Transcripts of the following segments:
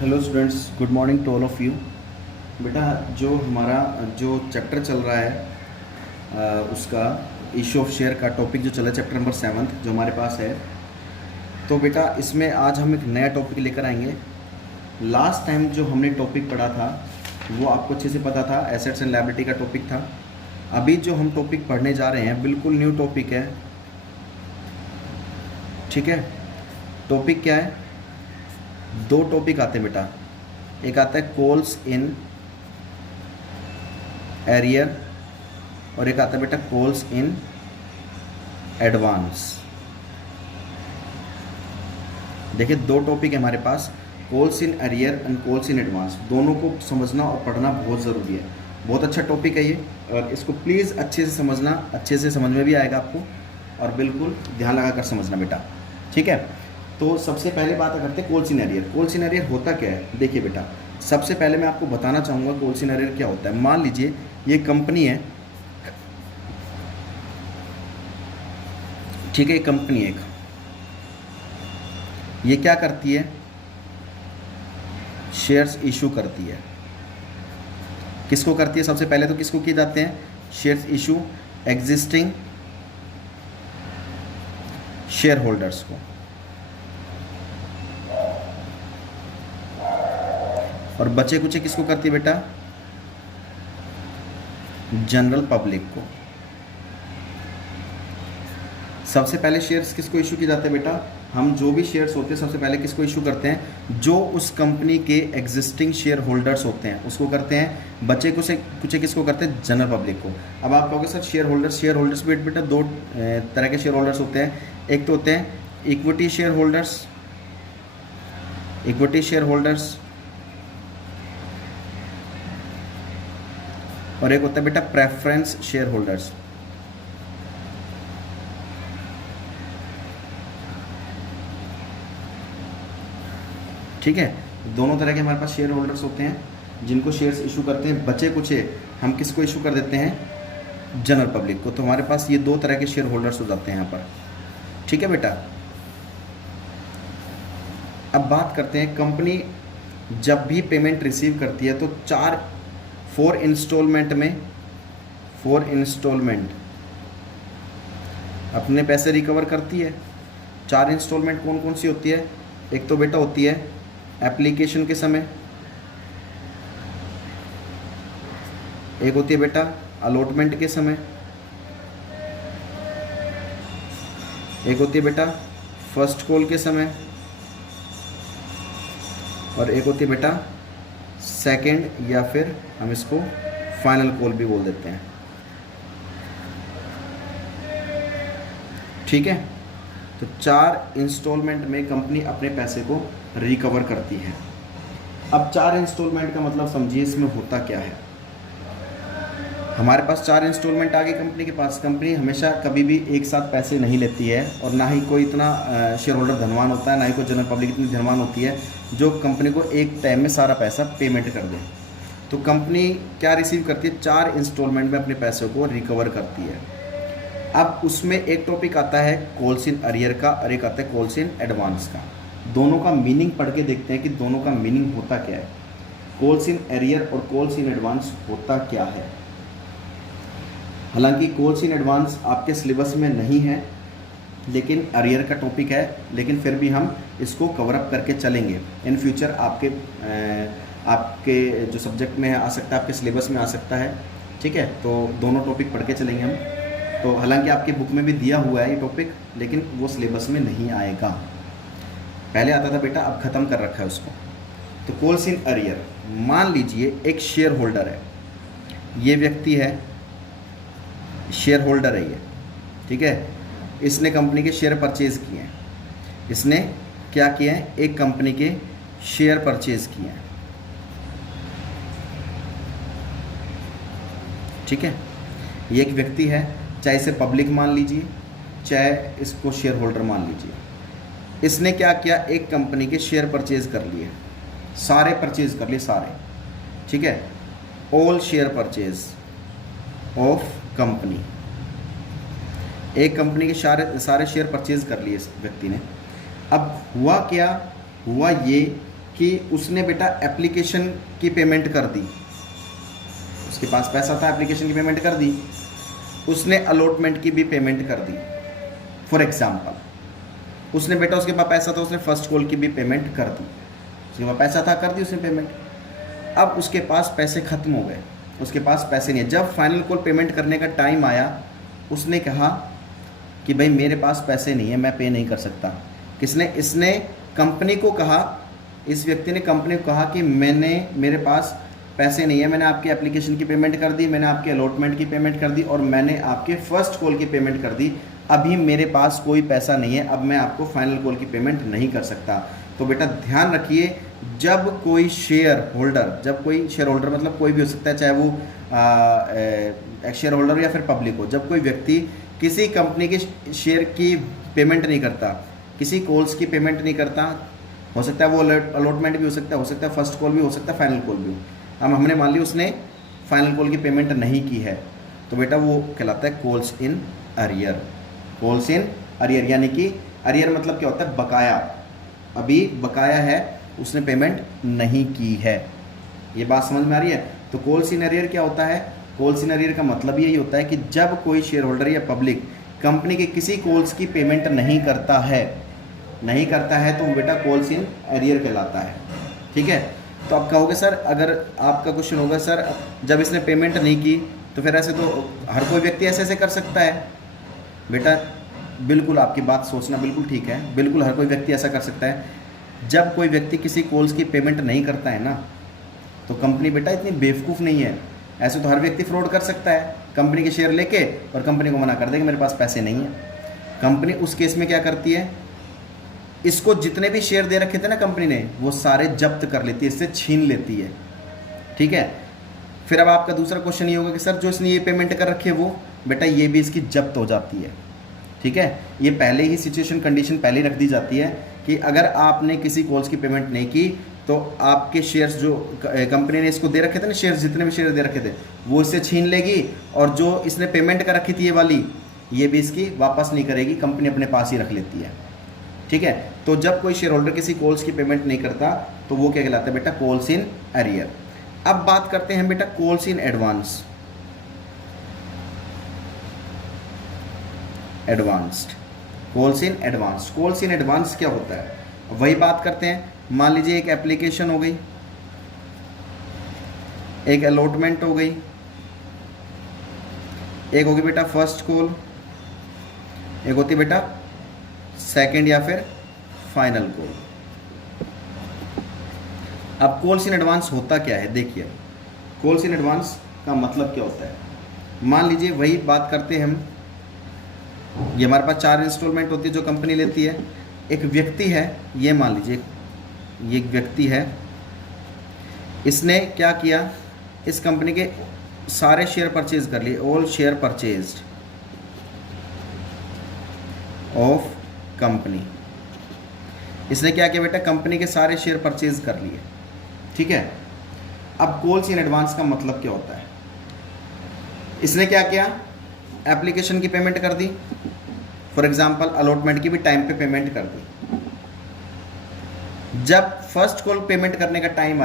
Hello students, good morning to all of you. बेटा, जो हमारा जो चैप्टर चल रहा है उसका इशू ऑफ शेयर का टॉपिक जो चला है, चैप्टर नंबर 7 जो हमारे पास है। तो बेटा, इसमें आज हम एक नया टॉपिक लेकर आएंगे। लास्ट टाइम जो हमने टॉपिक पढ़ा था वो आपको अच्छे से पता था, एसेट्स एंड लायबिलिटी का टॉपिक था। अभी जो हम टॉपिक पढ़ने जा रहे हैं बिल्कुल न्यू टॉपिक है। ठीक है, टॉपिक क्या है? दो टॉपिक आते हैं बेटा, एक आता है कॉल्स इन एरियर और एक आता है बेटा कॉल्स इन एडवांस। देखिए, दो टॉपिक है हमारे पास, calls in arrear and calls in advance. दोनों को समझना और पढ़ना बहुत ज़रूरी है। बहुत अच्छा टॉपिक है ये, और इसको प्लीज़ अच्छे से समझना, अच्छे से समझ में भी आएगा आपको, और बिल्कुल ध्यान लगा कर समझना बेटा। ठीक है, तो सबसे पहले बात करते हैं calls in arrear. Calls in arrear होता क्या है? देखिए बेटा, सबसे पहले मैं आपको बताना चाहूँगा कॉल्स इन एरियर क्या होता है। मान लीजिए ये कंपनी है, ठीक है, कंपनी एक, ये क्या करती है? शेयर्स इशू करती है। किसको करती है? सबसे पहले तो किसको किए जाते हैं shares issue? Existing share holders को। और बचे कुचे किसको करती है बेटा? जनरल पब्लिक को। सबसे पहले शेयर्स किसको इशू किए जाते हैं बेटा? हम जो भी शेयर्स होते हैं सबसे पहले किसको इशू करते हैं? जो उस कंपनी के एग्जिस्टिंग शेयर होल्डर्स होते हैं उसको करते हैं। बचे कुछ किसको करते हैं? जनरल पब्लिक को। अब आप कहोगे सर शेयर होल्डर्स भी बेटा दो तरह के शेयर होल्डर्स होते हैं। एक तो होते हैं इक्विटी शेयर होल्डर्स, और एक होता है बेटा प्रेफरेंस शेयर होल्डर्स। ठीक है, दोनों तरह के हमारे पास शेयर होल्डर्स होते हैं जिनको शेयर्स इशू करते हैं। बचे कुछ हम किसको इशू कर देते हैं? जनरल पब्लिक को। तो हमारे पास ये दो तरह के शेयर होल्डर्स हो जाते हैं यहाँ पर। ठीक है बेटा, अब बात करते हैं, कंपनी जब भी पेमेंट रिसीव करती है तो फोर इंस्टॉलमेंट अपने पैसे रिकवर करती है। 4 इंस्टॉलमेंट कौन कौन सी होती है? एक तो बेटा होती है एप्लीकेशन के समय, एक होती है बेटा अलॉटमेंट के समय, एक होती है बेटा फर्स्ट कॉल के समय, और एक होती है बेटा सेकंड, या फिर हम इसको फाइनल कॉल भी बोल देते हैं। ठीक है, तो 4 इंस्टॉलमेंट में कंपनी अपने पैसे को रिकवर करती है। अब 4 इंस्टॉलमेंट का मतलब समझिए इसमें होता क्या है। हमारे पास 4 इंस्टॉलमेंट आ गई कंपनी के पास। कंपनी हमेशा कभी भी एक साथ पैसे नहीं लेती है, और ना ही कोई इतना शेयर होल्डर धनवान होता है, ना ही कोई जनरल पब्लिक इतनी धनवान होती है जो कंपनी को एक टाइम में सारा पैसा पेमेंट कर दे। तो कंपनी क्या रिसीव करती है? 4 इंस्टॉलमेंट में अपने पैसों को रिकवर करती है। अब उसमें एक टॉपिक आता है कॉल्स इन अरियर का, और एक आता है कॉल्स इन एडवांस का। दोनों का मीनिंग पढ़ के देखते हैं कि दोनों का मीनिंग होता क्या है। कॉल्स इन अरियर और कॉल्स इन एडवांस होता क्या है? हालांकि कॉल्स इन एडवांस आपके सिलेबस में नहीं है, लेकिन अरियर का टॉपिक है, लेकिन फिर भी हम इसको कवर अप करके चलेंगे। इन फ्यूचर आपके जो सब्जेक्ट में आ सकता है, आपके सिलेबस में आ सकता है। ठीक है, तो दोनों टॉपिक पढ़ के चलेंगे हम। तो हालांकि आपकी बुक में भी दिया हुआ है ये टॉपिक, लेकिन वो सिलेबस में नहीं आएगा। पहले आता था बेटा, अब ख़त्म कर रखा है उसको। तो कॉल्स इन अरियर, मान लीजिए एक शेयर होल्डर है, ये व्यक्ति है, शेयर होल्डर है ये। ठीक है, इसने कंपनी के शेयर परचेज़ किए हैं। इसने क्या किए हैं? एक कंपनी के शेयर परचेज़ किए हैं। ठीक है, ये एक व्यक्ति है, चाहे इसे पब्लिक मान लीजिए, चाहे इसको शेयर होल्डर मान लीजिए। इसने क्या किया? एक कंपनी के शेयर परचेज़ कर लिए, सारे परचेज़ कर लिए, सारे। ठीक है, all share purchase of company, एक कंपनी के सारे शेयर परचेज कर लिए इस व्यक्ति ने। अब हुआ क्या? हुआ ये कि उसने बेटा एप्लीकेशन की पेमेंट कर दी, उसके पास पैसा था, एप्लीकेशन की पेमेंट कर दी, उसने अलॉटमेंट की भी पेमेंट कर दी। फॉर एग्जाम्पल उसने बेटा, उसके पास पैसा था, उसने फर्स्ट कॉल की भी पेमेंट कर दी, उसके पास पैसा था, कर दी उसने पेमेंट। अब उसके पास पैसे ख़त्म हो गए, उसके पास पैसे नहीं है। जब फाइनल कॉल पेमेंट करने का टाइम आया, उसने कहा कि भाई मेरे पास पैसे नहीं है, मैं पे नहीं कर सकता। किसने? इसने कंपनी को कहा, इस व्यक्ति ने कंपनी को कहा कि मेरे पास पैसे नहीं है, मैंने आपकी एप्लीकेशन की पेमेंट कर दी, मैंने आपके अलॉटमेंट की पेमेंट कर दी और मैंने आपके फर्स्ट कॉल की पेमेंट कर दी, अभी मेरे पास कोई पैसा नहीं है, अब मैं आपको फाइनल कॉल की पेमेंट नहीं कर सकता। तो बेटा ध्यान रखिए, जब कोई शेयर होल्डर मतलब कोई भी हो सकता है, चाहे वो शेयर होल्डर या फिर पब्लिक हो, जब कोई व्यक्ति किसी कंपनी के शेयर की पेमेंट नहीं करता, किसी कॉल्स की पेमेंट नहीं करता, हो सकता है वो अलॉटमेंट भी हो सकता है फर्स्ट कॉल भी हो सकता है, फाइनल कॉल भी हो। अब हमने मान ली उसने फाइनल कॉल की पेमेंट नहीं की है, तो बेटा वो कहलाता है calls in arrear. Calls in arrear यानी कि अरियर मतलब क्या होता है? बकाया, अभी बकाया है, उसने पेमेंट नहीं की है। ये बात समझ में आ रही है? तो कॉल्स इन अरियर क्या होता है? कॉल्स इन अरियर का मतलब यही होता है कि जब कोई शेयर होल्डर या पब्लिक कंपनी के किसी कॉल्स की पेमेंट नहीं करता है तो वो बेटा कॉल्स इन अरियर कहलाता है। ठीक है, तो आप कहोगे सर, अगर आपका क्वेश्चन होगा सर जब इसने पेमेंट नहीं की तो फिर ऐसे तो हर कोई व्यक्ति ऐसे कर सकता है। बेटा बिल्कुल आपकी बात सोचना बिल्कुल ठीक है, बिल्कुल हर कोई व्यक्ति ऐसा कर सकता है। जब कोई व्यक्ति किसी कॉल्स की पेमेंट नहीं करता है ना, तो कंपनी बेटा इतनी बेवकूफ़ नहीं है, ऐसे तो हर व्यक्ति फ्रॉड कर सकता है, कंपनी के शेयर लेके और कंपनी को मना कर देगा मेरे पास पैसे नहीं है। कंपनी उस केस में क्या करती है, इसको जितने भी शेयर दे रखे थे ना कंपनी ने, वो सारे जब्त कर लेती है, इससे छीन लेती है। ठीक है, फिर अब आपका दूसरा क्वेश्चन ये होगा कि सर जो इसने ये पेमेंट कर रखी है वो, बेटा ये भी इसकी जब्त हो जाती है। ठीक है, ये पहले ही सिचुएशन कंडीशन पहले ही रख दी जाती है कि अगर आपने किसी कॉल्स की पेमेंट नहीं की तो आपके शेयर्स जो कंपनी ने इसको दे रखे थे ना, शेयर्स जितने भी शेयर दे रखे थे वो इससे छीन लेगी, और जो इसने पेमेंट कर रखी थी ये वाली, ये भी इसकी वापस नहीं करेगी, कंपनी अपने पास ही रख लेती है। ठीक है, तो जब कोई शेयर होल्डर किसी कॉल्स की पेमेंट नहीं करता तो वो क्या कहलाता है बेटा? Calls in arrear. अब बात करते हैं बेटा calls in advance. Calls in advance, calls in advance क्या होता है? वही बात करते हैं। मान लीजिए एक एप्लीकेशन हो गई, एक अलॉटमेंट हो गई, एक होगी बेटा फर्स्ट कॉल, एक होती है बेटा सेकंड या फिर फाइनल कॉल। अब कॉल्स इन एडवांस होता क्या है? देखिए, कॉल्स इन एडवांस का मतलब क्या होता है? मान लीजिए वही बात करते हैं हम, ये हमारे पास 4 इंस्टॉलमेंट होती है जो कंपनी लेती है। एक व्यक्ति है, ये मान लीजिए ये एक व्यक्ति है, इसने क्या किया, इस कंपनी के सारे शेयर परचेज कर लिए, all share purchased of company. इसने क्या किया बेटा? कंपनी के सारे शेयर परचेज कर लिए। ठीक है, अब कॉल्स इन एडवांस का मतलब क्या होता है? इसने क्या किया? एप्लीकेशन की पेमेंट कर दी, फॉर एग्जांपल अलॉटमेंट की भी टाइम पे पेमेंट कर दी। जब फर्स्ट कॉल पेमेंट करने का टाइम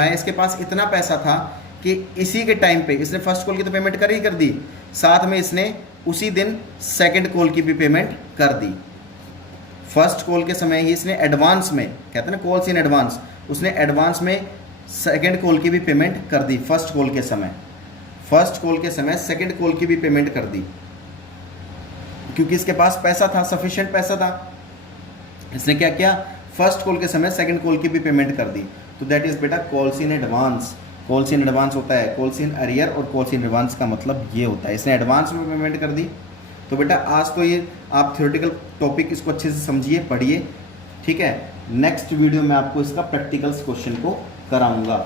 आया, इसके पास इतना पैसा था कि इसी के टाइम पे इसने फर्स्ट कॉल की तो पेमेंट कर दी, साथ में इसने उसी दिन सेकंड कॉल की भी पेमेंट कर दी। फर्स्ट कॉल के समय ही इसने एडवांस में, कहते हैं ना कॉल्स इन एडवांस, उसने एडवांस में सेकंड कॉल की भी पेमेंट कर दी। फर्स्ट कॉल के समय सेकंड कॉल की भी पेमेंट कर दी, क्योंकि इसके पास पैसा था, सफिशिएंट पैसा था। इसने क्या किया? फर्स्ट कॉल के समय सेकंड कॉल की भी पेमेंट कर दी। तो दैट इज बेटा calls in advance. Calls in advance होता है, कॉल्स इन अरियर और कॉल्स इन एडवांस का मतलब ये होता है, इसने एडवांस में पेमेंट कर दी। तो बेटा आज तो ये आप थ्योरेटिकल टॉपिक इसको अच्छे से समझिए, पढ़िए। ठीक है, नेक्स्ट वीडियो में आपको इसका प्रैक्टिकल्स क्वेश्चन को कराऊंगा।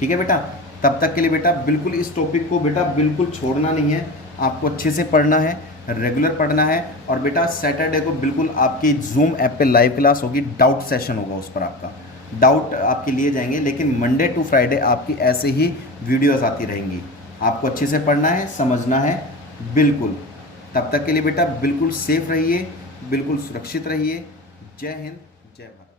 ठीक है बेटा, तब तक के लिए बेटा बिल्कुल इस टॉपिक को बेटा बिल्कुल छोड़ना नहीं है, आपको अच्छे से पढ़ना है, रेगुलर पढ़ना है। और बेटा सैटरडे को बिल्कुल आपकी जूम ऐप पे लाइव क्लास होगी, डाउट सेशन होगा, उस पर आपका डाउट आपके लिए जाएंगे। लेकिन मंडे टू फ्राइडे आपकी ऐसे ही वीडियोस आती रहेंगी, आपको अच्छे से पढ़ना है, समझना है बिल्कुल। तब तक के लिए बेटा बिल्कुल सेफ रहिए, बिल्कुल सुरक्षित रहिए। जय हिंद, जय भारत।